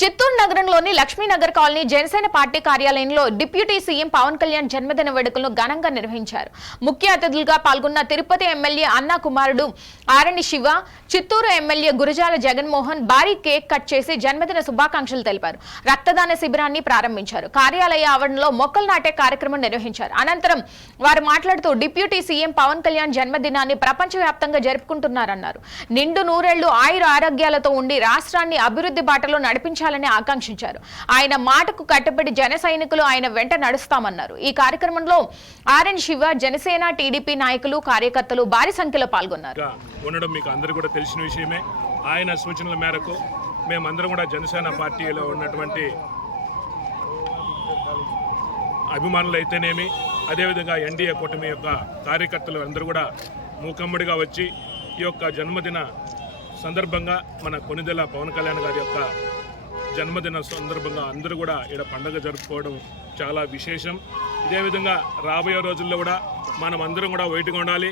చిత్తూరు నగరంలోని Lakshmi Nagar colony Janasena party కార్యాలయంలో deputy CM Pawan Kalyan జన్మదిన వేడుకలను ఘనంగా నిర్వహించారు. ముఖ్య అతిథులుగా పాల్గొన్న తిరుపతి ఎమ్మెల్యే అన్నా కుమారుడు ఆరణి శివ, చిత్తూరు ఎమ్మెల్యే గురజాల జగన్మోహన్ భారీ కేక్ కట్ చేసి జన్మదిన శుభాకాంక్షలు తెలిపారు. రక్తదాన శిబిరాన్ని ప్రారంభించారు. కార్యాలయ ఆవరణలో మొక్కలు నాటే కార్యక్రమం నిర్వహించారు. అనంతరం వారు మాట్లాడుతూ డిప్యూటీ సీఎం పవన్ కళ్యాణ్ జన్మదినాన్ని ప్రపంచవ్యాప్తంగా జరుపుకుంటున్నారన్నారు. నిండు నూరేళ్లు ఆయుర ఆరోగ్యాలతో ఉండి రాష్ట్రాన్ని అభివృద్ధి బాటలో నడిపించాలని ఆకాంక్షించారు. ఆయన మాటకు కట్టుబడి జన సైనికులు ఆయన వెంట నడుస్తామన్నారు. ఈ కార్యక్రమంలో ఆర్ఎన్ శివ, జనసేన, టీడీపీ నాయకులు, కార్యకర్తలు భారీ సంఖ్యలో పాల్గొన్నారు. ఉండడం మీకు అందరికీ కూడా తెలిసిన విషయమే. ఆయన సూచనల మేరకు మేమందరం కూడా జనసేన పార్టీలో ఉన్నటువంటి అభిమానులు అయితేనేమి, అదేవిధంగా ఎన్డీఏ కూటమి యొక్క కార్యకర్తలు అందరూ కూడా మూకమ్మడిగా వచ్చి ఈ యొక్క జన్మదిన సందర్భంగా మన కొనిదెల పవన్ కళ్యాణ్ గారి యొక్క జన్మదిన సందర్భంగా అందరూ కూడా ఇక్కడ పండుగ జరుపుకోవడం చాలా విశేషం. ఇదే విధంగా రాబోయే రోజుల్లో కూడా మనం అందరం కూడా వైట్గా ఉండాలి.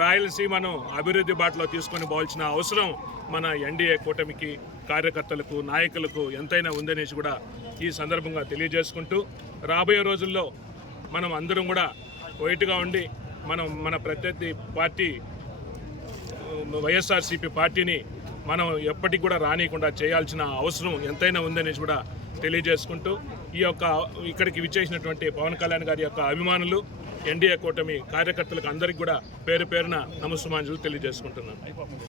రాయలసీమను అభివృద్ధి బాటలో తీసుకొని పోవాల్సిన అవసరం మన ఎన్డీఏ కూటమికి, కార్యకర్తలకు, నాయకులకు ఎంతైనా ఉందనేసి కూడా ఈ సందర్భంగా తెలియజేసుకుంటూ, రాబోయే రోజుల్లో మనం అందరం కూడా వైట్గా ఉండి మన ప్రత్యర్థి పార్టీ వైఎస్ఆర్సీపీ పార్టీని మనం ఎప్పటికి కూడా రానియకుండా చేయాల్సిన అవసరం ఎంతైనా ఉందనేసి కూడా తెలియజేసుకుంటూ, ఇక్కడికి విచ్చేసినటువంటి పవన్ కళ్యాణ్ గారి యొక్క అభిమానులు, ఎన్డీఏ కూటమి కార్యకర్తలకు అందరికీ కూడా పేరు పేరున నమస్సుమాంజలు తెలియజేసుకుంటున్నాను.